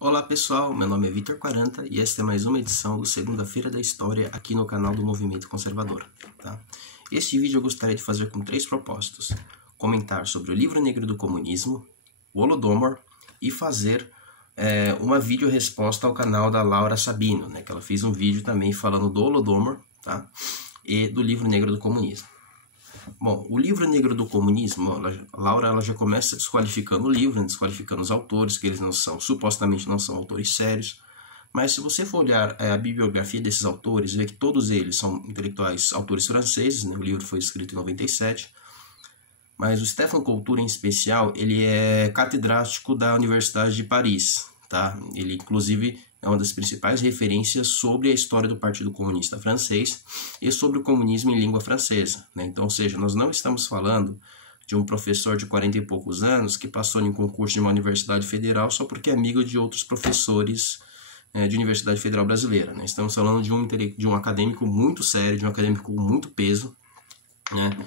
Olá pessoal, meu nome é Vitor 40 e esta é mais uma edição do Segunda-feira da História aqui no canal do Movimento Conservador. Tá? Este vídeo eu gostaria de fazer com 3 propósitos: comentar sobre o Livro Negro do Comunismo, o Holodomor e fazer uma vídeo-resposta ao canal da Laura Sabino, né, que ela fez um vídeo também falando do Holodomor, tá? E do Livro Negro do Comunismo. Bom, o Livro Negro do Comunismo, a Laura já começa desqualificando o livro, desqualificando os autores, que eles supostamente não são autores sérios. Mas se você for olhar a bibliografia desses autores, vê que todos eles são intelectuais, autores franceses, né? O livro foi escrito em 97. Mas o Stefan Couture, em especial, ele é catedrático da Universidade de Paris, tá? Ele, inclusive, é uma das principais referências sobre a história do Partido Comunista Francês e sobre o comunismo em língua francesa, né? Então, ou seja, nós não estamos falando de um professor de 40 e poucos anos que passou em um concurso de uma universidade federal só porque é amigo de outros professores de Universidade Federal Brasileira, né? Estamos falando de um acadêmico muito sério, de um acadêmico com muito peso, né?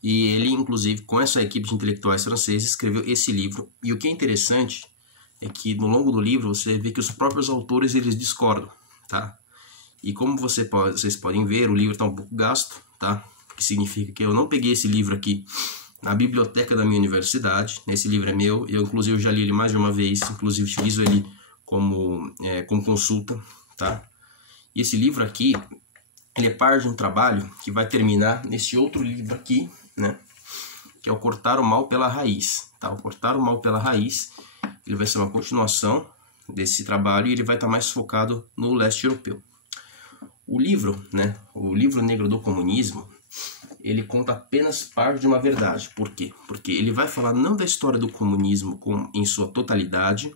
E ele, inclusive, com essa equipe de intelectuais franceses, escreveu esse livro. E o que é interessante é que, no longo do livro, você vê que os próprios autores, eles discordam, tá? E como vocês podem ver, o livro está um pouco gasto, tá? O que significa que eu não peguei esse livro aqui na biblioteca da minha universidade. Esse livro é meu, eu, inclusive, já li ele mais de uma vez, inclusive, utilizo ele como consulta, tá? E esse livro aqui, ele é parte de um trabalho que vai terminar nesse outro livro aqui, né? Que é o Cortar o Mal pela Raiz, tá? O Cortar o Mal pela Raiz, ele vai ser uma continuação desse trabalho e ele vai estar mais focado no leste europeu. O livro, né? O Livro Negro do Comunismo, ele conta apenas parte de uma verdade. Por quê? Porque ele vai falar não da história do comunismo em sua totalidade,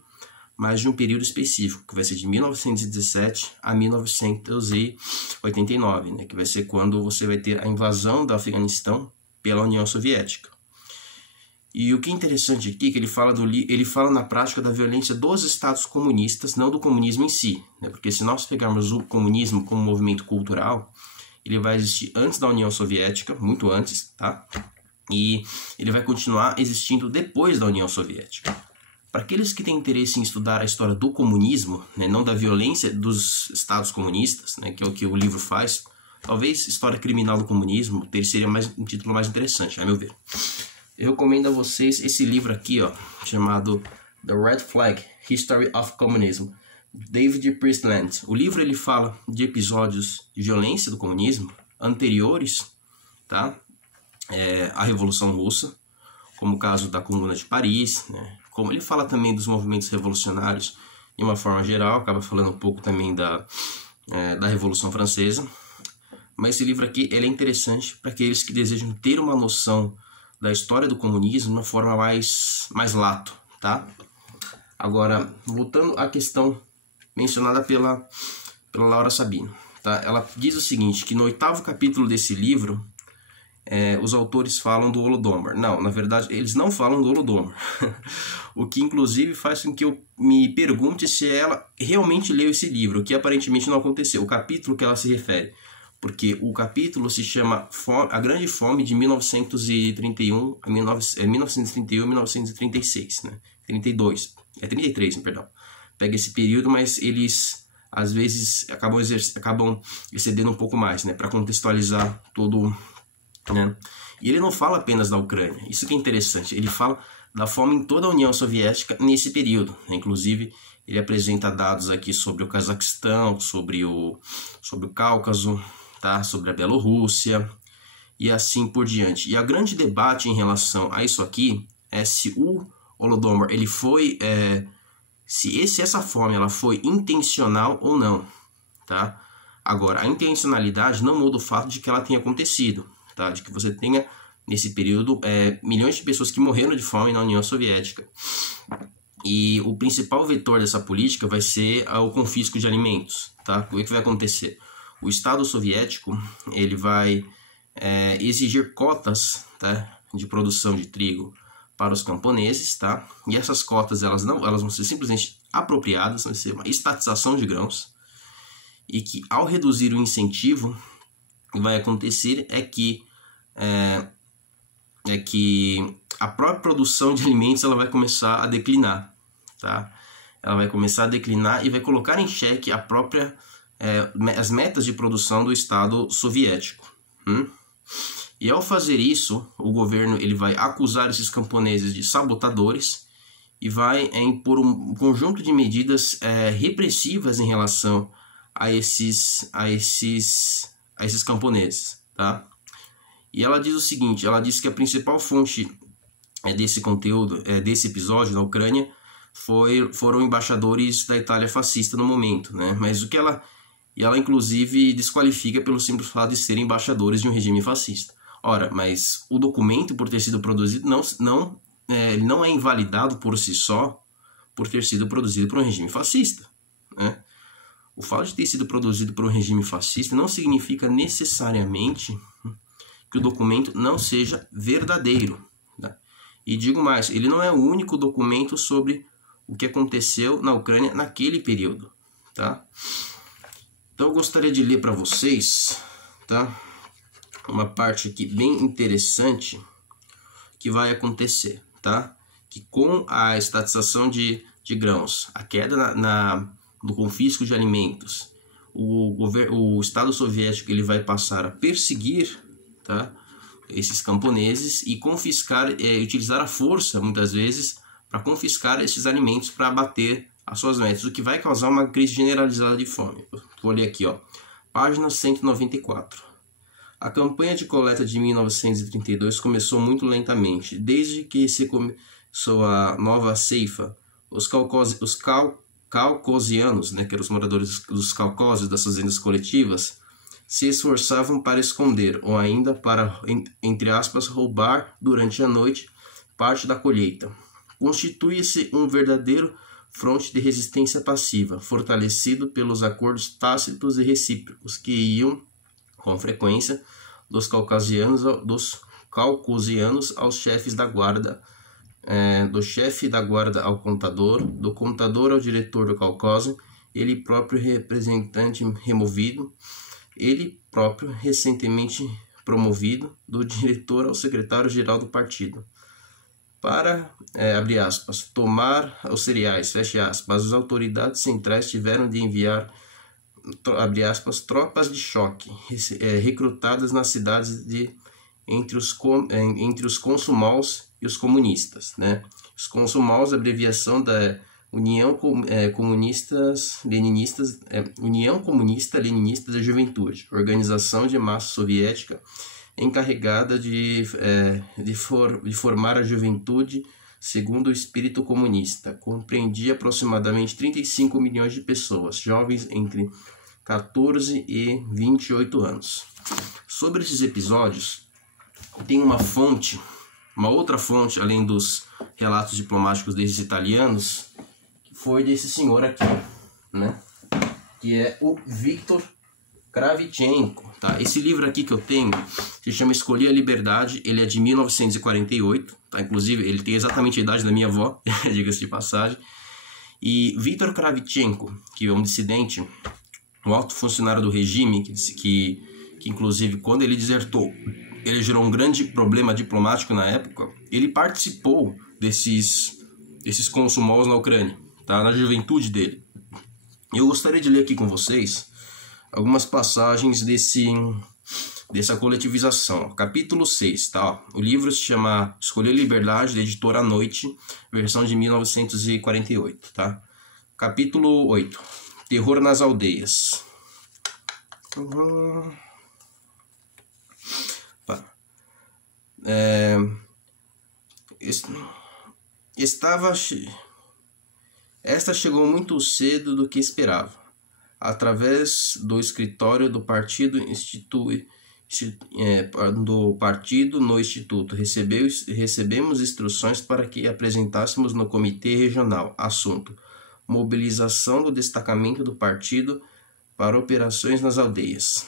mas de um período específico, que vai ser de 1917 a 1989, né, que vai ser quando você vai ter a invasão do Afeganistão pela União Soviética. E o que é interessante aqui é que ele fala na prática da violência dos estados comunistas, não do comunismo em si, né, porque se nós pegarmos o comunismo como movimento cultural, ele vai existir antes da União Soviética, muito antes, tá? E ele vai continuar existindo depois da União Soviética. Para aqueles que têm interesse em estudar a história do comunismo, né, não da violência dos estados comunistas, né, que é o que o livro faz, talvez História Criminal do Comunismo seria um título mais interessante, a meu ver. Eu recomendo a vocês esse livro aqui, ó, chamado The Red Flag, History of Communism, David Priestland. O livro ele fala de episódios de violência do comunismo anteriores, tá, à Revolução Russa, como o caso da Comuna de Paris, né? Como ele fala também dos movimentos revolucionários de uma forma geral, acaba falando um pouco também da Revolução Francesa. Mas esse livro aqui ele é interessante para aqueles que desejam ter uma noção da história do comunismo de uma forma mais lato, tá? Agora, voltando à questão mencionada pela Laura Sabino, tá? Ela diz o seguinte, que no 8º capítulo desse livro, os autores falam do Holodomor. Não, na verdade, eles não falam do Holodomor. O que, inclusive, faz com que eu me pergunte se ela realmente leu esse livro, o que aparentemente não aconteceu. O capítulo que ela se refere. Porque o capítulo se chama A Grande Fome de 1931 a 1936, né? 33, perdão. Pega esse período, mas eles, às vezes, acabam excedendo um pouco mais, né? Para contextualizar todo... né? E ele não fala apenas da Ucrânia, isso que é interessante, ele fala da fome em toda a União Soviética nesse período, né? Inclusive ele apresenta dados aqui sobre o Cazaquistão, sobre o Cáucaso, tá? Sobre a Bielorrússia e assim por diante. E o grande debate em relação a isso aqui é se o Holodomor ele foi, se essa fome ela foi intencional ou não, tá? Agora, a intencionalidade não muda o fato de que ela tenha acontecido, tá? De que você tenha, nesse período, milhões de pessoas que morreram de fome na União Soviética. E o principal vetor dessa política vai ser o confisco de alimentos, tá? O que vai acontecer? O Estado soviético ele vai exigir cotas, tá? De produção de trigo para os camponeses, tá? E essas cotas elas vão ser simplesmente apropriadas, vai ser uma estatização de grãos, e que ao reduzir o incentivo, o que vai acontecer é que a própria produção de alimentos ela vai começar a declinar, tá? ela vai começar a declinar e vai colocar em xeque a própria, as metas de produção do Estado soviético. E ao fazer isso, o governo ele vai acusar esses camponeses de sabotadores e vai impor um conjunto de medidas repressivas em relação a esses camponeses, tá? E ela diz o seguinte, ela diz que a principal fonte desse conteúdo, desse episódio na Ucrânia, foram embaixadores da Itália fascista no momento, né? Mas ela inclusive desqualifica pelo simples fato de serem embaixadores de um regime fascista. Ora, mas o documento, por ter sido produzido, ele não é invalidado por si só por ter sido produzido por um regime fascista, né? O fato de ter sido produzido por um regime fascista não significa necessariamente que o documento não seja verdadeiro, tá? E digo mais, ele não é o único documento sobre o que aconteceu na Ucrânia naquele período, tá? Então eu gostaria de ler para vocês, tá? Uma parte aqui bem interessante que vai acontecer, tá? Que com a estatização de grãos, a queda do confisco de alimentos, o Estado soviético ele vai passar a perseguir, tá, esses camponeses e confiscar, utilizar a força muitas vezes para confiscar esses alimentos para abater as suas metas, o que vai causar uma crise generalizada de fome. Vou ler aqui, ó, página 194. A campanha de coleta de 1932 começou muito lentamente. Desde que se começou a nova ceifa, os caucasianos, né, que eram os moradores dos Cáucasos, das fazendas coletivas, se esforçavam para esconder ou ainda para, entre aspas, roubar durante a noite parte da colheita. Constituía-se um verdadeiro fronte de resistência passiva, fortalecido pelos acordos tácitos e recíprocos que iam, com frequência, dos caucasianos aos chefes da guarda, do chefe da guarda ao contador, do contador ao diretor do Cáucaso, ele próprio representante removido, ele próprio recentemente promovido, do diretor ao secretário-geral do partido. Para, abre aspas, tomar os cereais, fecha aspas, as autoridades centrais tiveram de enviar, abre aspas, tropas de choque, recrutadas nas cidades entre os consumals e os comunistas, né? Os consumals, abreviação da União Comunista Leninista da Juventude, organização de massa soviética encarregada de formar a juventude segundo o espírito comunista. Compreendia aproximadamente 35 milhões de pessoas, jovens entre 14 e 28 anos. Sobre esses episódios, tem uma outra fonte, além dos relatos diplomáticos desses italianos, que foi desse senhor aqui, né? Que é o Viktor Kravchenko, tá? Esse livro aqui que eu tenho se chama Escolhi a Liberdade, ele é de 1948, tá? Inclusive ele tem exatamente a idade da minha avó, diga-se de passagem. E Viktor Kravchenko, que é um dissidente, um alto funcionário do regime, que inclusive quando ele desertou, ele gerou um grande problema diplomático na época. Ele participou desses consumos na Ucrânia, tá? Na juventude dele. Eu gostaria de ler aqui com vocês algumas passagens dessa coletivização. Capítulo 6, tá? O livro se chama Escolhi a Liberdade, da editora à Noite, versão de 1948, tá? Capítulo 8, Terror nas aldeias. Esta chegou muito cedo do que esperava. Através do escritório do partido no Instituto, recebemos instruções para que apresentássemos no Comitê Regional. Assunto: mobilização do destacamento do partido para operações nas aldeias.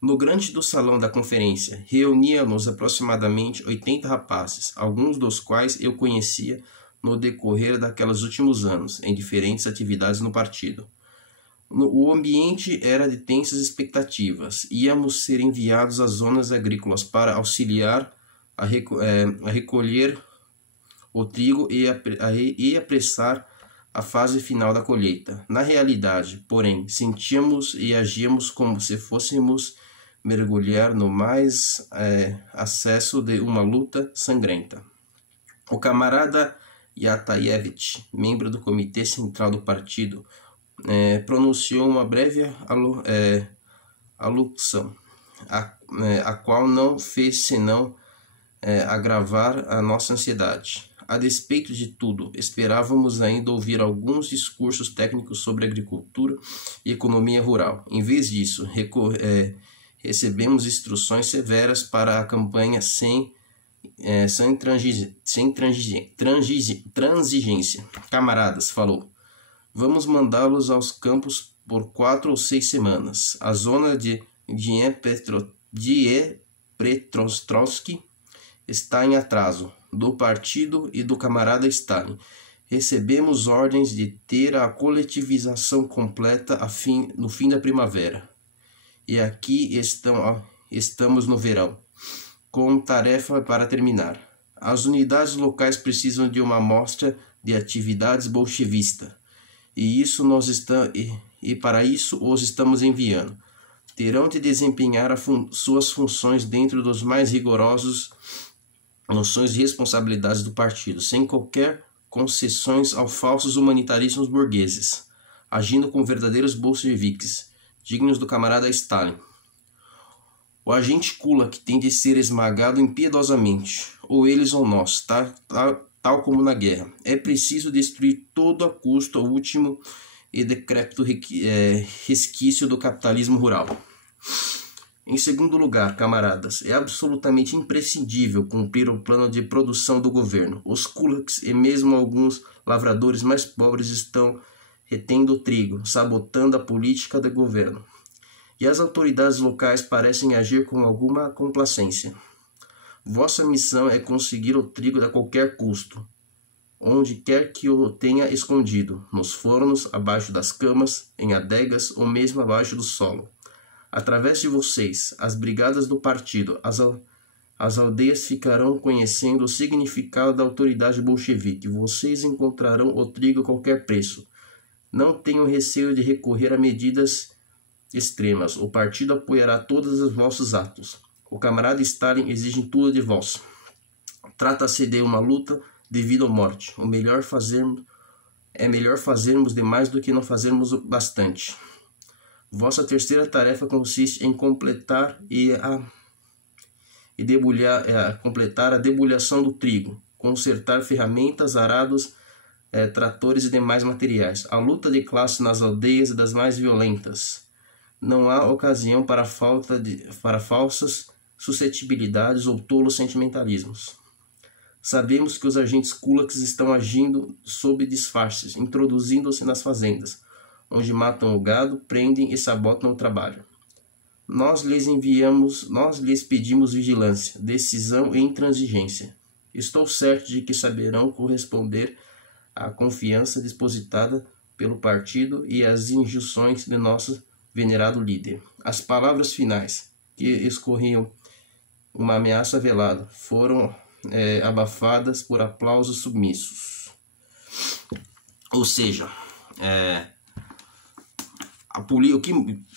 No grande do salão da conferência, reuníamos aproximadamente 80 rapazes, alguns dos quais eu conhecia no decorrer daqueles últimos anos, em diferentes atividades no partido. O ambiente era de tensas expectativas. Íamos ser enviados às zonas agrícolas para auxiliar a recolher o trigo e apressar a fase final da colheita. Na realidade, porém, sentíamos e agíamos como se fôssemos mergulhar no mais acesso de uma luta sangrenta. O camarada Yatayevich, membro do Comitê Central do Partido, pronunciou uma breve alocução, a qual não fez senão agravar a nossa ansiedade. A despeito de tudo, esperávamos ainda ouvir alguns discursos técnicos sobre agricultura e economia rural. Em vez disso, recebemos instruções severas para a campanha sem transigência. Camaradas, falou, vamos mandá-los aos campos por 4 ou 6 semanas. A zona de Dniepetrovsk está em atraso, do partido e do camarada Stalin. Recebemos ordens de ter a coletivização completa no fim da primavera. E aqui estamos no verão, com tarefa para terminar. As unidades locais precisam de uma amostra de atividades bolchevista, e para isso os estamos enviando. Terão de desempenhar suas funções dentro dos mais rigorosos noções e responsabilidades do partido, sem qualquer concessões aos falsos humanitarismos burgueses, agindo como verdadeiros bolcheviques, dignos do camarada Stalin. O agente Kulak tem de ser esmagado impiedosamente, ou eles ou nós, tal como na guerra. É preciso destruir todo a custo o último e decrépito resquício do capitalismo rural. Em segundo lugar, camaradas, é absolutamente imprescindível cumprir o plano de produção do governo. Os kulaks e mesmo alguns lavradores mais pobres estão retendo o trigo, sabotando a política do governo. E as autoridades locais parecem agir com alguma complacência. Vossa missão é conseguir o trigo a qualquer custo, onde quer que o tenha escondido, nos fornos, abaixo das camas, em adegas ou mesmo abaixo do solo. Através de vocês, as brigadas do partido, as aldeias ficarão conhecendo o significado da autoridade bolchevique. Vocês encontrarão o trigo a qualquer preço. Não tenham receio de recorrer a medidas extremas. O partido apoiará todos os vossos atos. O camarada Stalin exige tudo de vós. Trata-se de uma luta de vida ou morte. É melhor fazermos demais do que não fazermos bastante. Vossa terceira tarefa consiste em completar completar a debulhação do trigo, consertar ferramentas, arados, tratores e demais materiais. A luta de classe nas aldeias é das mais violentas. Não há ocasião para falsas suscetibilidades ou tolos sentimentalismos. Sabemos que os agentes kulaks estão agindo sob disfarces, introduzindo-se nas fazendas, onde matam o gado, prendem e sabotam o trabalho. Nós lhes pedimos vigilância, decisão e intransigência. Estou certo de que saberão corresponder à confiança depositada pelo partido e às injunções de nosso venerado líder. As palavras finais, que escorriam uma ameaça velada, foram abafadas por aplausos submissos. Ou seja,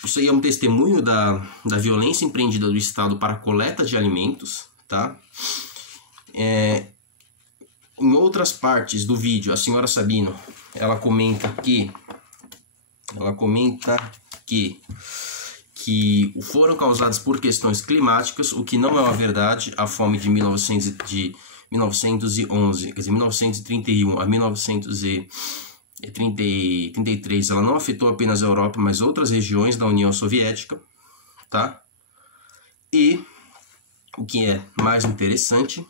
isso aí é um testemunho da violência empreendida do Estado para a coleta de alimentos, tá? Em outras partes do vídeo, a senhora Sabino, ela comenta que foram causadas por questões climáticas, o que não é uma verdade. A fome de 1911, quer dizer, 1931 a 1933, ela não afetou apenas a Europa, mas outras regiões da União Soviética, tá? E o que é mais interessante,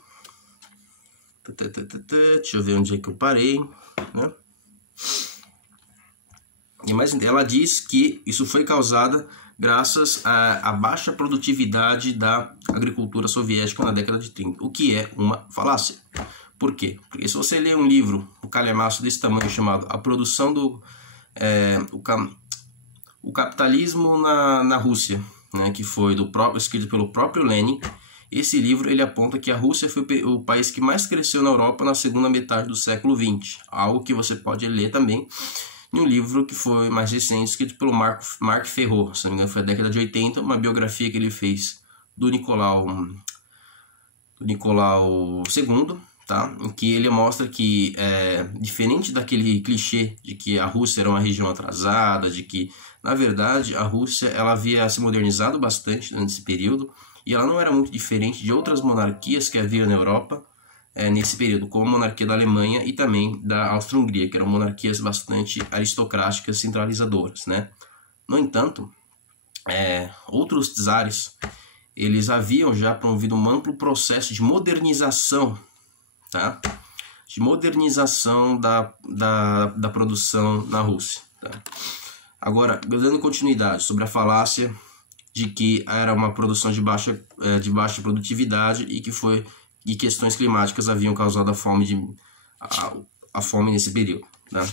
deixa eu ver onde é que eu parei, né? Ela diz que isso foi causado graças à baixa produtividade da agricultura soviética na década de 30, o que é uma falácia. Por quê? Porque se você ler um livro, um calhamaço desse tamanho, chamado A Produção o Capitalismo na Rússia, né, que foi escrito pelo próprio Lenin, Esse livro ele aponta que a Rússia foi o país que mais cresceu na Europa na segunda metade do século XX, algo que você pode ler também em um livro que foi mais recente, escrito pelo Marc Ferro, se não me engano foi a década de 80, uma biografia que ele fez do Nicolau II, tá? Em que ele mostra que, diferente daquele clichê de que a Rússia era uma região atrasada, de que, na verdade, a Rússia ela havia se modernizado bastante nesse período, e ela não era muito diferente de outras monarquias que havia na Europa nesse período, como a monarquia da Alemanha e também da Áustria-Hungria, que eram monarquias bastante aristocráticas, centralizadoras, né? No entanto, outros czares, eles haviam já promovido um amplo processo de modernização, tá? De modernização da produção na Rússia. Tá? Agora, dando continuidade sobre a falácia de que era uma produção de baixa produtividade e que questões climáticas haviam causado a fome nesse período. Tá?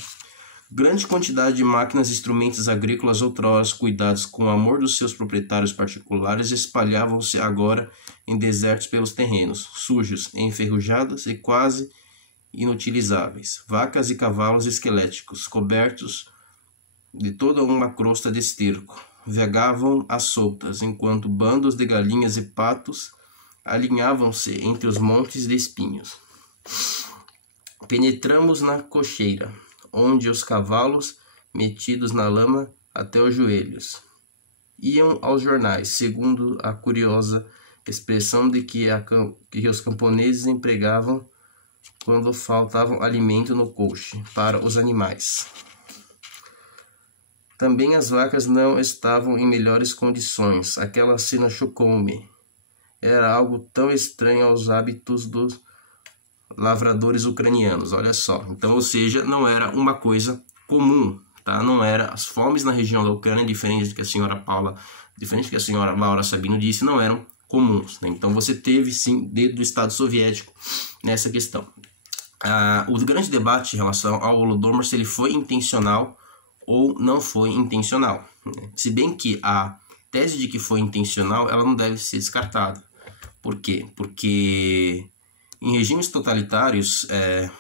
Grande quantidade de máquinas e instrumentos agrícolas outrora cuidados com o amor dos seus proprietários particulares espalhavam-se agora em desertos pelos terrenos, sujos, enferrujados e quase inutilizáveis. Vacas e cavalos esqueléticos, cobertos de toda uma crosta de esterco, vagavam às soltas, enquanto bandos de galinhas e patos alinhavam-se entre os montes de espinhos. Penetramos na cocheira, onde os cavalos, metidos na lama até os joelhos, iam aos jornais, segundo a curiosa expressão de que os camponeses empregavam quando faltavam alimento no coche para os animais. Também as vacas não estavam em melhores condições. Aquela cena chocou-me. Era algo tão estranho aos hábitos dos lavradores ucranianos, olha só. Então, ou seja, não era uma coisa comum, tá? Não era as fomes na região da Ucrânia, diferente do que a senhora Laura Sabino disse, não eram comuns, né? Então, você teve sim dentro do Estado Soviético nessa questão. O grande debate em relação ao Holodomor, se ele foi intencional ou não foi intencional, né? Se bem que a tese de que foi intencional, ela não deve ser descartada. Por quê? Porque em regimes totalitários,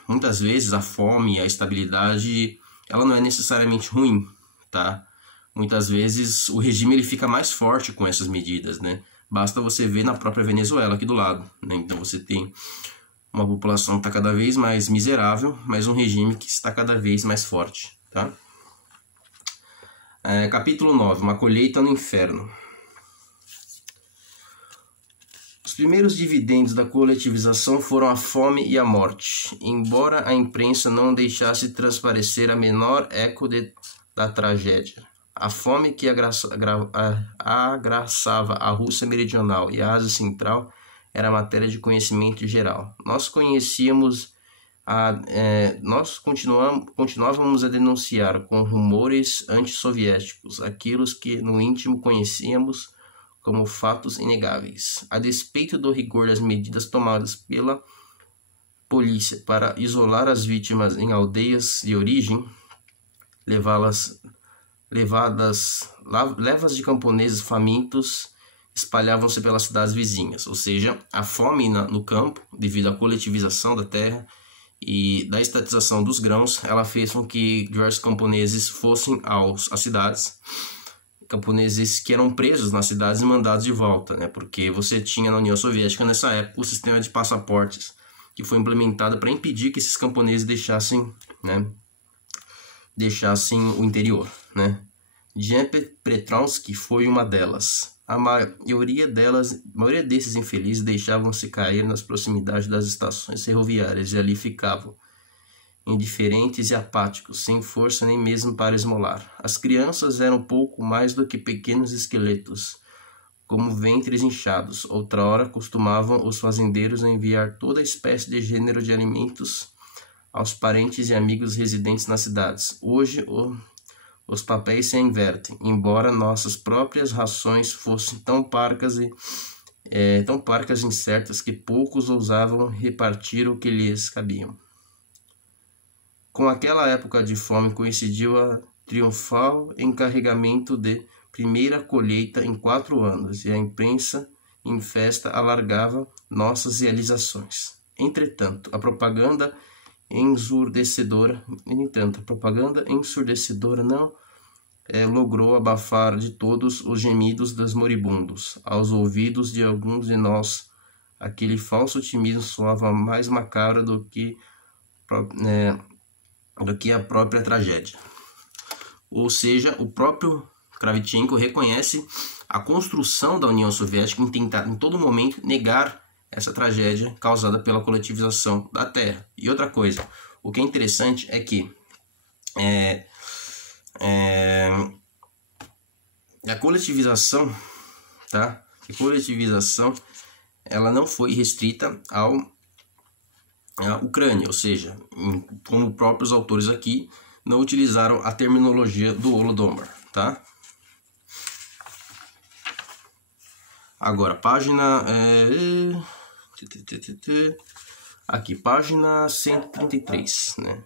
muitas vezes a fome, a instabilidade, ela não é necessariamente ruim, tá? Muitas vezes o regime ele fica mais forte com essas medidas, né? Basta você ver na própria Venezuela aqui do lado, né? Então você tem uma população que está cada vez mais miserável, mas um regime que está cada vez mais forte, tá? Capítulo 9, uma colheita no inferno. Os primeiros dividendos da coletivização foram a fome e a morte, embora a imprensa não deixasse transparecer a menor eco da tragédia. A fome que agraçava a Rússia Meridional e a Ásia Central era matéria de conhecimento geral. Nós continuávamos a denunciar com rumores antissoviéticos aquilo que no íntimo conhecíamos como fatos inegáveis. A despeito do rigor das medidas tomadas pela polícia para isolar as vítimas em aldeias de origem, levas de camponeses famintos espalhavam-se pelas cidades vizinhas, ou seja, a fome no campo, devido à coletivização da terra e da estatização dos grãos, ela fez com que diversos camponeses fossem às cidades, camponeses que eram presos nas cidades e mandados de volta, né? Porque você tinha na União Soviética nessa época o sistema de passaportes que foi implementado para impedir que esses camponeses deixassem o interior, né? Dnepropetrovsk foi uma delas. A maioria desses infelizes deixavam-se cair nas proximidades das estações ferroviárias e ali ficavam, indiferentes e apáticos, sem força nem mesmo para esmolar. As crianças eram pouco mais do que pequenos esqueletos, como ventres inchados. Outrora costumavam os fazendeiros enviar toda espécie de gênero de alimentos aos parentes e amigos residentes nas cidades. Hoje os papéis se invertem, embora nossas próprias rações fossem tão parcas e incertas que poucos ousavam repartir o que lhes cabiam. Com aquela época de fome coincidiu a triunfal encarregamento de primeira colheita em 4 anos, e a imprensa em festa alargava nossas realizações. Entretanto, a propaganda ensurdecedora não logrou abafar de todos os gemidos dos moribundos. Aos ouvidos de alguns de nós, aquele falso otimismo soava mais macabro do que a própria tragédia. Ou seja, o próprio Kravchenko reconhece a construção da União Soviética em tentar, em todo momento, negar essa tragédia causada pela coletivização da Terra. E outra coisa, o que é interessante é que a coletivização, tá? A coletivização, ela não foi restrita à Ucrânia, ou seja, como próprios autores aqui não utilizaram a terminologia do Holodomor, tá? Agora, página aqui, página 133, né?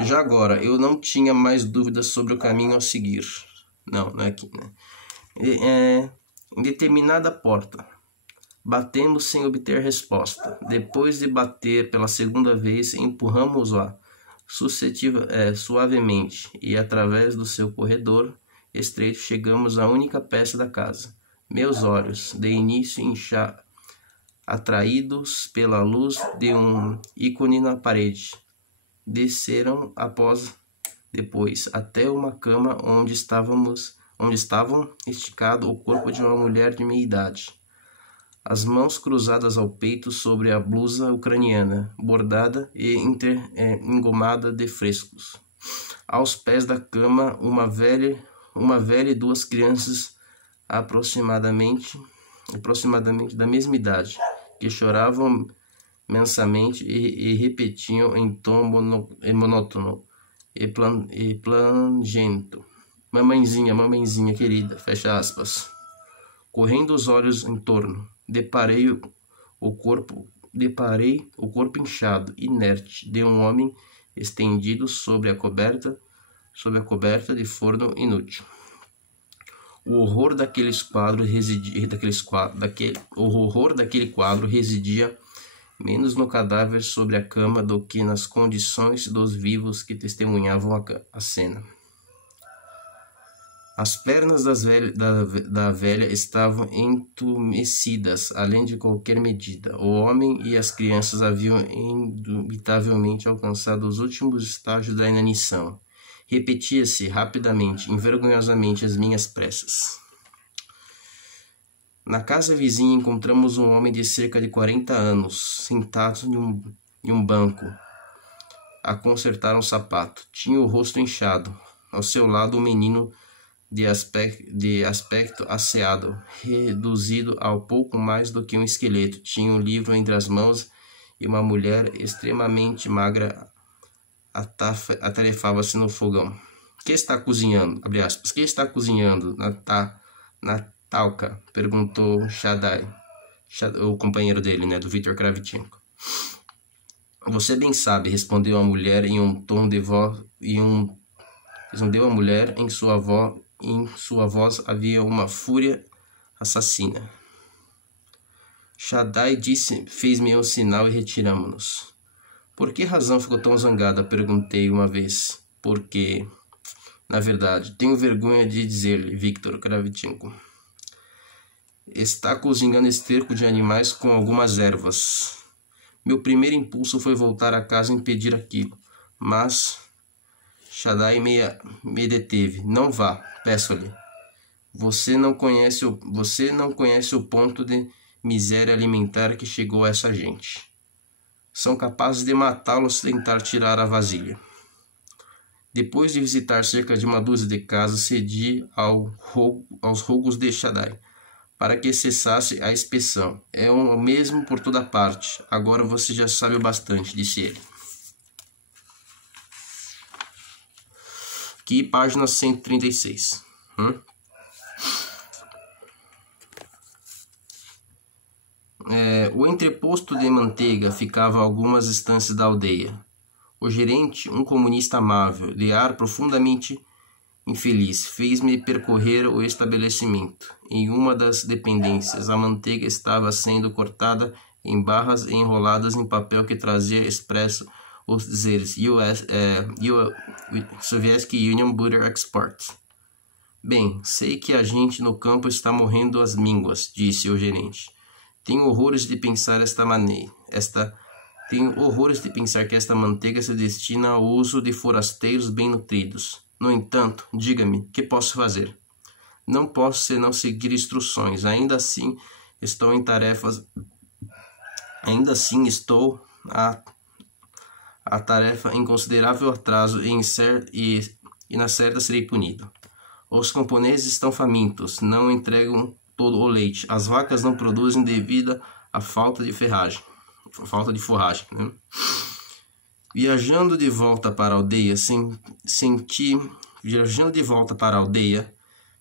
Já agora, eu não tinha mais dúvidas sobre o caminho a seguir. Não é aqui, né? Em determinada porta, batemos sem obter resposta. Depois de bater pela segunda vez, empurramos-a suavemente e, através do seu corredor estreito, chegamos à única peça da casa. Meus olhos, de início atraídos pela luz de um ícone na parede, desceram depois até uma cama onde estavam esticado o corpo de uma mulher de meia idade, as mãos cruzadas ao peito sobre a blusa ucraniana, bordada e engomada de frescos. Aos pés da cama, uma velha e duas crianças aproximadamente da mesma idade, que choravam mensamente e repetiam em tom monótono e plangento: mamãezinha querida, fecha aspas. Correndo os olhos em torno, deparei o corpo inchado, inerte, de um homem estendido sobre a coberta de forno inútil. O horror daquele quadro residia menos no cadáver sobre a cama do que nas condições dos vivos que testemunhavam a cena. As pernas da velha estavam entumecidas, além de qualquer medida. O homem e as crianças haviam indubitavelmente alcançado os últimos estágios da inanição. Repetia-se rapidamente, envergonhosamente, as minhas pressas. Na casa vizinha encontramos um homem de cerca de 40 anos, sentado em um banco, a consertar um sapato. Tinha o rosto inchado. Ao seu lado, um menino de aspecto asseado, reduzido ao pouco mais do que um esqueleto. Tinha um livro entre as mãos e uma mulher extremamente magra atarefava-se no fogão. Que está cozinhando? Abre aspas. Que está cozinhando, Natalka? Perguntou Shadai, o companheiro dele, né, do Viktor Kravchenko. Você bem sabe, respondeu a mulher em um tom de voz, respondeu a mulher em sua voz havia uma fúria assassina. Shadai fez-me um sinal e retiramo-nos. Por que razão ficou tão zangada? Perguntei uma vez. Porque, na verdade, tenho vergonha de dizer-lhe, Viktor Kravchenko. Está cozinhando esterco de animais com algumas ervas. Meu primeiro impulso foi voltar a casa e impedir aquilo, mas Shadai me deteve. Não vá, peço-lhe. Você não conhece o ponto de miséria alimentar que chegou a essa gente. São capazes de matá-los se tentar tirar a vasilha. Depois de visitar cerca de uma dúzia de casas, cedi aos rogos de Shadai para que cessasse a inspeção. É o mesmo por toda parte. Agora você já sabe o bastante, disse ele. Aqui, página 136. O entreposto de manteiga ficava a algumas distâncias da aldeia. O gerente, um comunista amável, de ar profundamente infeliz, fez-me percorrer o estabelecimento. Em uma das dependências, a manteiga estava sendo cortada em barras e enroladas em papel que trazia expresso os dizeres Soviet Union Butter Export. Bem, sei que a gente no campo está morrendo às mínguas, disse o gerente. Tenho horrores de pensar que esta manteiga se destina ao uso de forasteiros bem nutridos. No entanto, diga-me, que posso fazer? Não posso senão seguir instruções. Ainda assim estou a tarefa em considerável atraso e na certa serei punido. Os camponeses estão famintos, não entregam todo o leite. As vacas não produzem devido à falta de forragem. Né? Viajando de volta para a aldeia,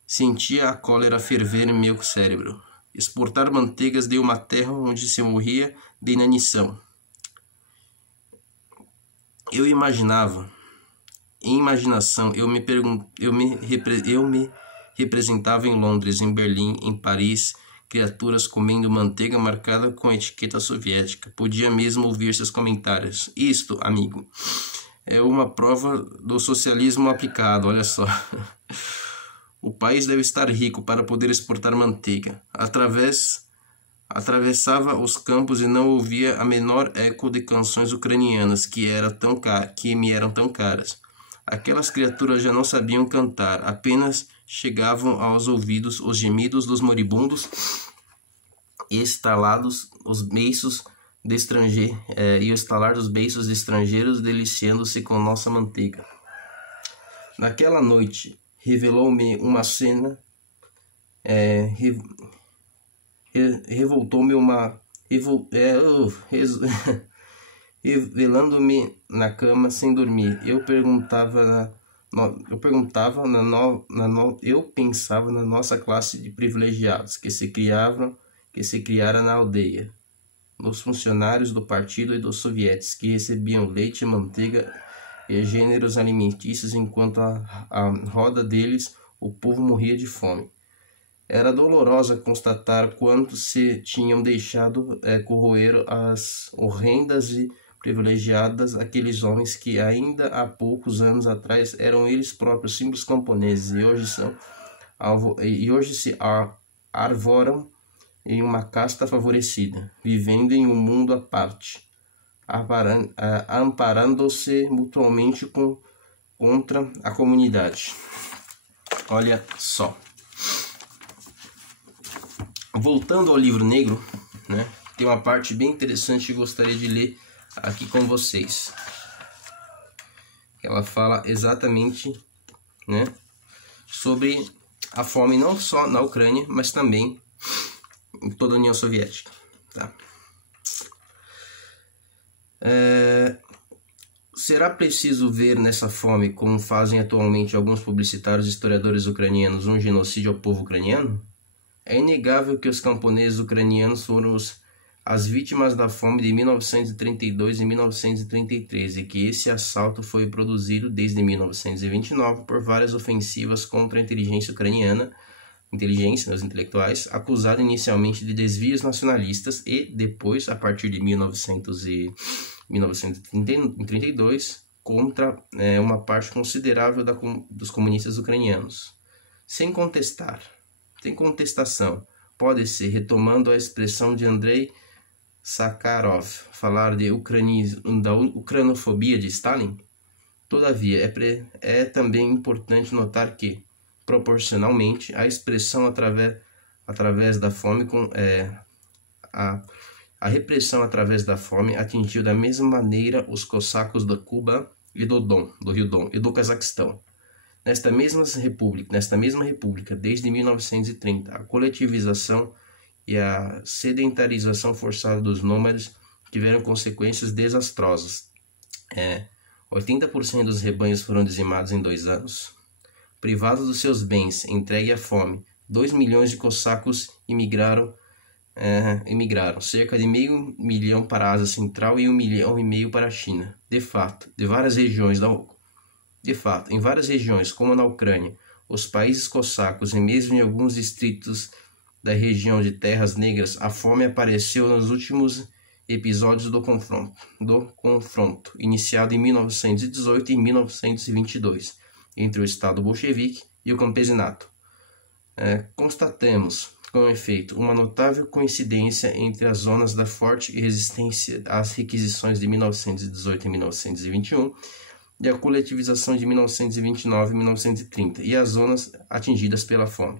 sentia a cólera ferver em meu cérebro. Exportar manteigas de uma terra onde se morria de inanição. Em imaginação, eu me representava em Londres, em Berlim, em Paris, criaturas comendo manteiga marcada com etiqueta soviética. Podia mesmo ouvir seus comentários. Isto, amigo, é uma prova do socialismo aplicado, olha só. O país deve estar rico para poder exportar manteiga. Atravessava os campos e não ouvia a menor eco de canções ucranianas que me eram tão caras. Aquelas criaturas já não sabiam cantar, apenas chegavam aos ouvidos os gemidos dos moribundos e o estalar dos beiços de estrangeiros deliciando-se com nossa manteiga. Naquela noite, revelou-me uma cena, revelando-me na cama sem dormir. Eu pensava na nossa classe de privilegiados que se criara na aldeia, nos funcionários do partido e dos sovietes que recebiam leite, manteiga e gêneros alimentícios, enquanto à roda deles o povo morria de fome. Era dolorosa constatar quanto se tinham deixado corroer as horrendas e privilegiadas aqueles homens que ainda há poucos anos atrás eram eles próprios simples camponeses e hoje se arvoram em uma casta favorecida, vivendo em um mundo à parte, amparando-se mutuamente contra a comunidade. Olha só. Voltando ao livro negro, né, tem uma parte bem interessante que gostaria de ler aqui com vocês. Ela fala exatamente, né, sobre a fome não só na Ucrânia, mas também em toda a União Soviética. Tá? Será preciso ver nessa fome, como fazem atualmente alguns publicitários e historiadores ucranianos, um genocídio ao povo ucraniano? É inegável que os camponeses ucranianos foram as vítimas da fome de 1932 e 1933 e que esse assalto foi produzido desde 1929 por várias ofensivas contra a inteligência ucraniana, os intelectuais, acusada inicialmente de desvios nacionalistas e depois, a partir de 1932, contra uma parte considerável dos comunistas ucranianos. Sem contestação, pode-se, retomando a expressão de Andrei Sakharov, falar de da ucranofobia de Stalin? Todavia, é também importante notar que, proporcionalmente, a expressão através da fome a repressão através da fome atingiu da mesma maneira os cossacos da Cuba e do Rio Dom e do Cazaquistão. Nesta mesma república, desde 1930, a coletivização e a sedentarização forçada dos nômades tiveram consequências desastrosas. 80% dos rebanhos foram dizimados em 2 anos. Privados dos seus bens, entregue à fome, 2 milhões de cossacos emigraram, cerca de 500 mil para a Ásia Central e 1,5 milhão para a China. De fato, de várias regiões De fato, em várias regiões, como na Ucrânia, os países cossacos e mesmo em alguns distritos da região de Terras Negras, a fome apareceu nos últimos episódios do confronto, iniciado em 1918 e 1922, entre o Estado bolchevique e o campesinato. Constatamos, com efeito, uma notável coincidência entre as zonas da forte resistência às requisições de 1918 e 1921 e a coletivização de 1929 e 1930 e as zonas atingidas pela fome.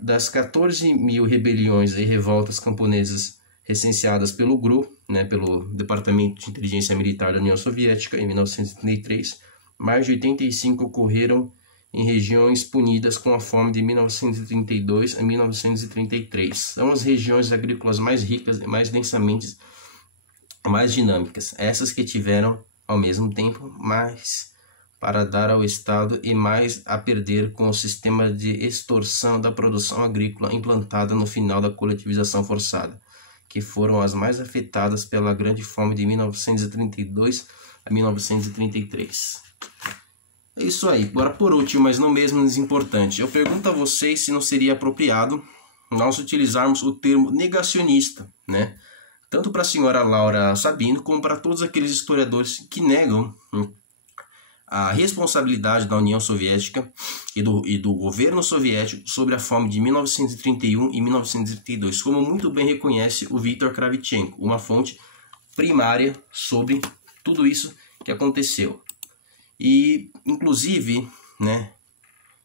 Das 14 mil rebeliões e revoltas camponesas recenseadas pelo GRU, pelo Departamento de Inteligência Militar da União Soviética, em 1933, mais de 85 ocorreram em regiões punidas com a fome de 1932 a 1933. São as regiões agrícolas mais ricas e mais densamente mais dinâmicas, essas que tiveram, ao mesmo tempo, mais para dar ao Estado e mais a perder com o sistema de extorsão da produção agrícola implantada no final da coletivização forçada, que foram as mais afetadas pela grande fome de 1932 a 1933. É isso aí. Agora, por último, mas não menos importante, eu pergunto a vocês se não seria apropriado nós utilizarmos o termo negacionista, tanto para a senhora Laura Sabino, como para todos aqueles historiadores que negam a responsabilidade da União Soviética e do governo soviético sobre a fome de 1931 e 1932, como muito bem reconhece o Viktor Kravchenko, uma fonte primária sobre tudo isso que aconteceu. E, inclusive,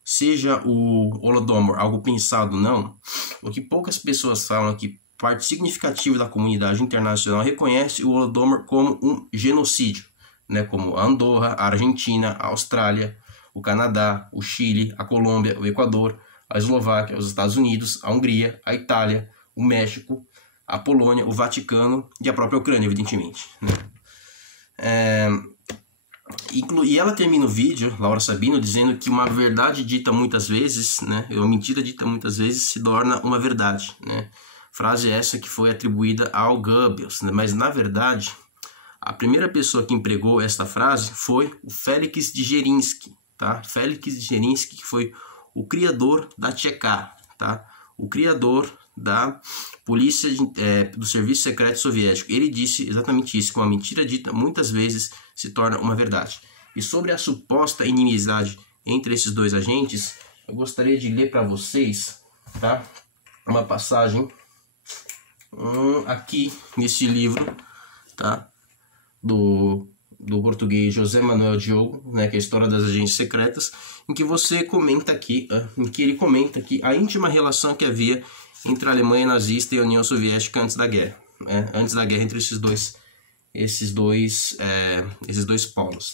seja o Holodomor algo pensado ou não, o que poucas pessoas falam é que parte significativa da comunidade internacional reconhece o Holodomor como um genocídio, como a Andorra, a Argentina, a Austrália, o Canadá, o Chile, a Colômbia, o Equador, a Eslováquia, os Estados Unidos, a Hungria, a Itália, o México, a Polônia, o Vaticano e a própria Ucrânia, evidentemente. E ela termina o vídeo, Laura Sabino, dizendo que uma verdade dita muitas vezes, uma mentira dita muitas vezes se torna uma verdade. Frase essa que foi atribuída ao Goebbels, mas na verdade a primeira pessoa que empregou esta frase foi o Félix Dzerzhinsky, Félix Dzerzhinsky, que foi o criador da Tcheka, o criador da polícia do serviço secreto soviético. Ele disse exatamente isso, que uma mentira dita muitas vezes se torna uma verdade. E sobre a suposta inimizade entre esses dois agentes, eu gostaria de ler para vocês, uma passagem aqui nesse livro, do português José Manuel Diogo, que é a História das Agências Secretas, em que ele comenta aqui a íntima relação que havia entre a Alemanha nazista e a União Soviética antes da guerra, entre esses dois polos,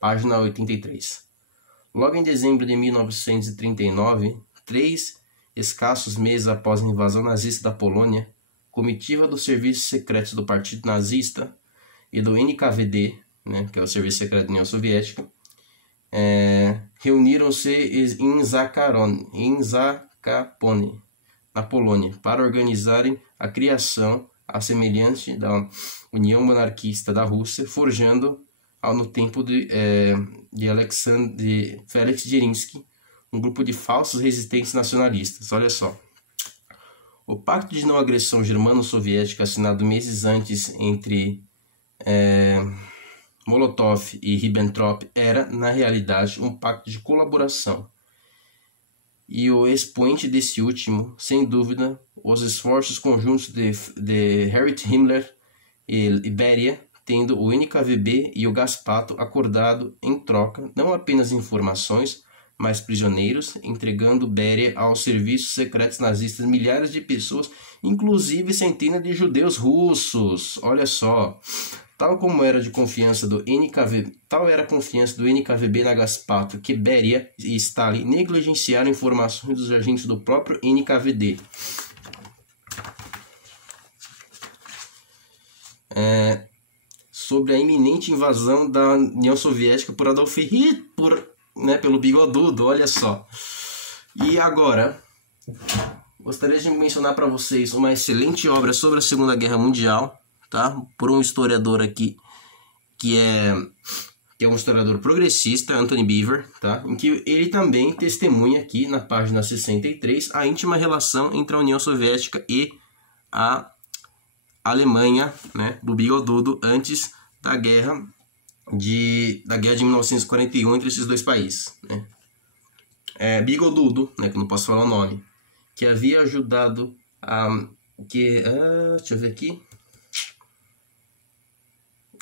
Página 83. Logo em dezembro de 1939, 3 escassos meses após a invasão nazista da Polônia, comitiva dos serviços secretos do Partido Nazista e do NKVD, que é o Serviço Secreto da União Soviética, reuniram-se em Zakopane, na Polônia, para organizarem a criação à semelhante da União Monarquista da Rússia, forjando no tempo de Félix Dzerzhinsky um grupo de falsos resistentes nacionalistas. Olha só. O Pacto de Não Agressão Germano-Soviética, assinado meses antes entre Molotov e Ribbentrop, era, na realidade, um pacto de colaboração. E o expoente desse último, sem dúvida, os esforços conjuntos de Heinrich Himmler e Beria, tendo o NKVD e o Gestapo acordado em troca não apenas informações, mas prisioneiros, entregando Beria aos serviços secretos nazistas milhares de pessoas, inclusive centenas de judeus russos. Olha só. Tal era a confiança do NKVD na Gestapo, que Beria e Stalin negligenciaram informações dos agentes do próprio NKVD. Sobre a iminente invasão da União Soviética por Adolf Hitler, pelo bigodudo, olha só. E agora, gostaria de mencionar para vocês uma excelente obra sobre a Segunda Guerra Mundial, por um historiador aqui que é que é um historiador progressista, Anthony Beaver, tá? Em que ele também testemunha aqui na página 63 a íntima relação entre a União Soviética e a Alemanha, né, do Bigodudo, antes da guerra de 1941 entre esses dois países, né? Bigodudo, né, que eu não posso falar o nome, que havia ajudado a... deixa eu ver aqui.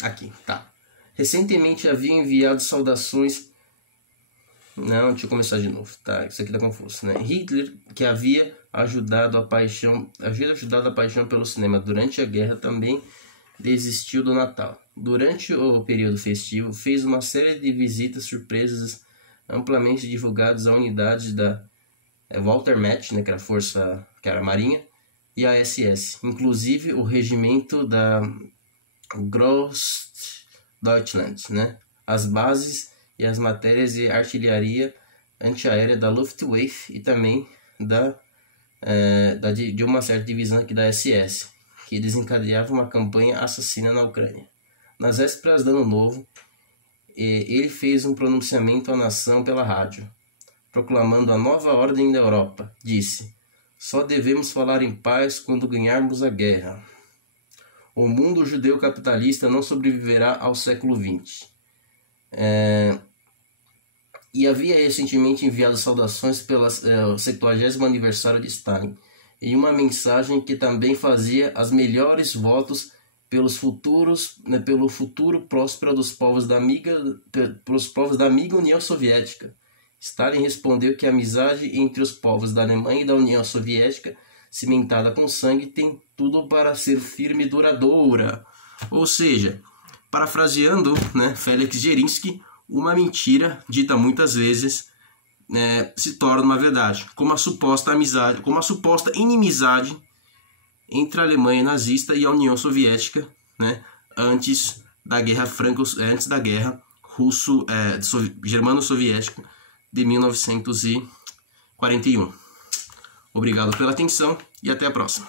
Aqui, tá. Recentemente havia enviado saudações... Não, deixa eu começar de novo, tá? Isso aqui tá confuso, né? Hitler, que havia ajudado a paixão pelo cinema durante a guerra, também desistiu do Natal. Durante o período festivo, fez uma série de visitas surpresas amplamente divulgadas a unidades da Wehrmacht, né, que era a força, que era a Marinha, e a SS, inclusive o regimento da Großdeutschland, né, as bases e as matérias de artilharia antiaérea da Luftwaffe e também de uma certa divisão aqui da SS, que desencadeava uma campanha assassina na Ucrânia. Nas vésperas do Ano Novo, ele fez um pronunciamento à nação pela rádio, proclamando a nova ordem da Europa. Disse: só devemos falar em paz quando ganharmos a guerra. O mundo judeu capitalista não sobreviverá ao século XX. E havia recentemente enviado saudações pelo 70º aniversário de Stalin, em uma mensagem que também fazia as melhores votos pelo futuro próspero dos povos da amiga União Soviética. Stalin respondeu que a amizade entre os povos da Alemanha e da União Soviética, cimentada com sangue, tem tudo para ser firme e duradoura. Ou seja, parafraseando, né, Felix Dzerzhinsky, uma mentira dita muitas vezes se torna uma verdade, como a suposta amizade, como a suposta inimizade entre a Alemanha nazista e a União Soviética, né, antes da guerra germano-soviética de 1941. Obrigado pela atenção e até a próxima.